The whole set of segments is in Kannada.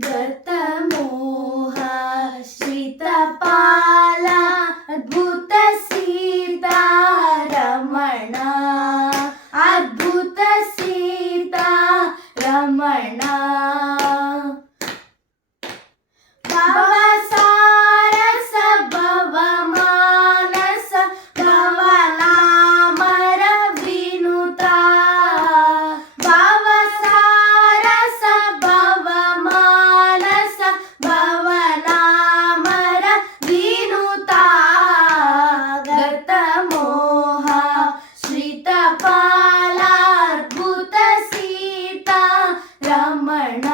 ಗತಮೋಹ ಶ್ರಿತಪಾಲ ಅದ್ಭುತ ಸೀತಾ ರಮಣ ಅದ್ಭುತ ಸೀತಾ ರಮಣ ಭವಸಾರಸ ಭವಮಾನಸ ಭವನಾಮರ ವಿನುತ ಭವಸಾರಸ ಭವಮಾನಸ ಭವನಾಮರ ವಿನುತ ಗತಮೋಹ ಶ್ರಿತಪಾಲ ಅದ್ಭುತ ಸೀತಾ ರಮಣ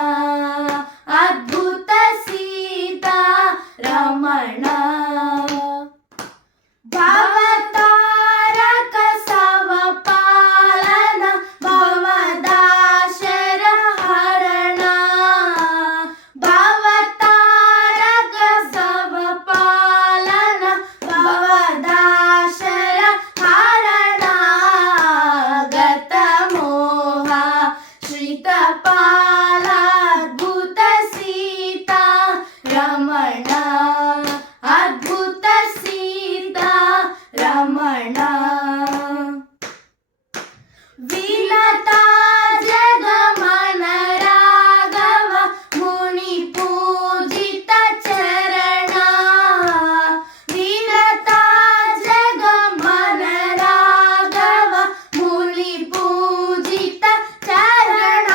ಅದ್ಭುತ ಸೀತಾ ರಮಣ ಭವತಾರಕ ಸವಪಾಲನ ಭವದಾಶರ ಹರಣ ಭವತಾರಕ ಸವಪಾಲನ ಭವದಾಶರ ಹರಣ ಗತಮೋಹ ಶ್ರಿತಪಾಲ ಅದ್ಭುತ ಸೀತಾ ರಮಣ ಅದ್ಭುತ ಸೀತಾ ರಮಣ ವಿನತಾ ಜಗಮನ ರಾಘವ ಮುನಿ ಪೂಜಿತ ಚರಣ ವಿನತಾ ಜಗಮನ ರಾಘವ ಮುನಿ ಪೂಜಿತ ಚರಣ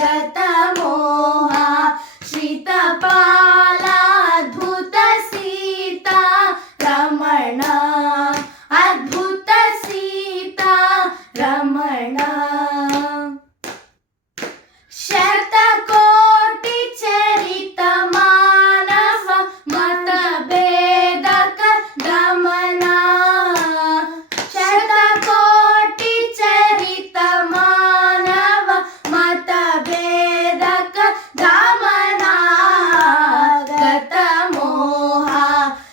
ಗತಮೋಹ ಶ್ರಿತಪಾಲ ಅದ್ಭುತ ಸೀತಾ ರಮಣ ಅದ್ಭುತ ಸೀತಾ ರಮಣ ಶತಕೋಟಿ ಚರಿತ ಮಾನವ ಮತ ಭೇದಕ ಗಮನ ಶತಕೋಟಿ ಚರಿತ ಮಾನವ ಮತ ಭೇದಕ ಗಮನ ಗತಮೋಹ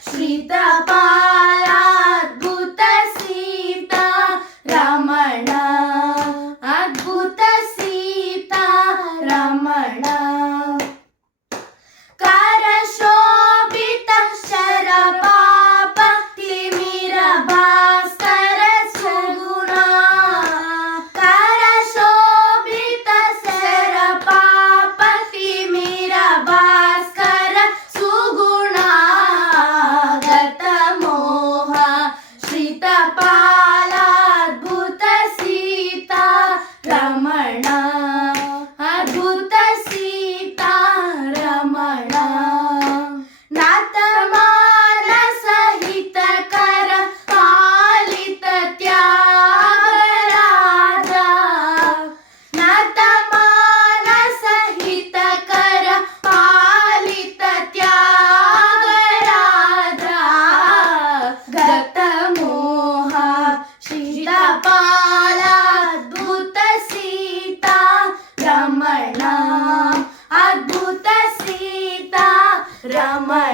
ಶ್ರಿತಪಾಲ ಅದ್ಭುತ ಸೀತಾ ರಮಣ ಅದ್ಭುತ ಸೀತಾ ರಮಣ ಕರಶೋಭಿತ ಶರಪಾಪ ತಿಮಿರ ಭಾಸ್ಕರ ಸಗುಣ ಕರಶೋಭಿತ ಶರಪಾಪ ತಿಮಿರ ಭಾಸ್ಕರ ಸುಗುಣ ಗತಮೋಹ ಶ್ರಿತಪಾಲ ಅದ್ಭುತ ಸೀತಾ ರಮಣ ಅದ್ಭುತ ಸೀತಾ ರಮಣ ನಾಥ ಮಾನಸ ಹಿತಕರ ಪಾಲಿತ ತ್ಯಾಗರಾಜ ನಾಥ ಮಾನಸ ಹಿತಕರ ಪಾಲಿತ ತ್ಯಾಗರಾಜ ಗತಮೋಹ ಶ್ರಿತಪಾಲ ಅದ್ಭುತ ಸೀತಾ ರಮಣ ಅದ್ಭುತ ಸೀತಾ ರಮಣ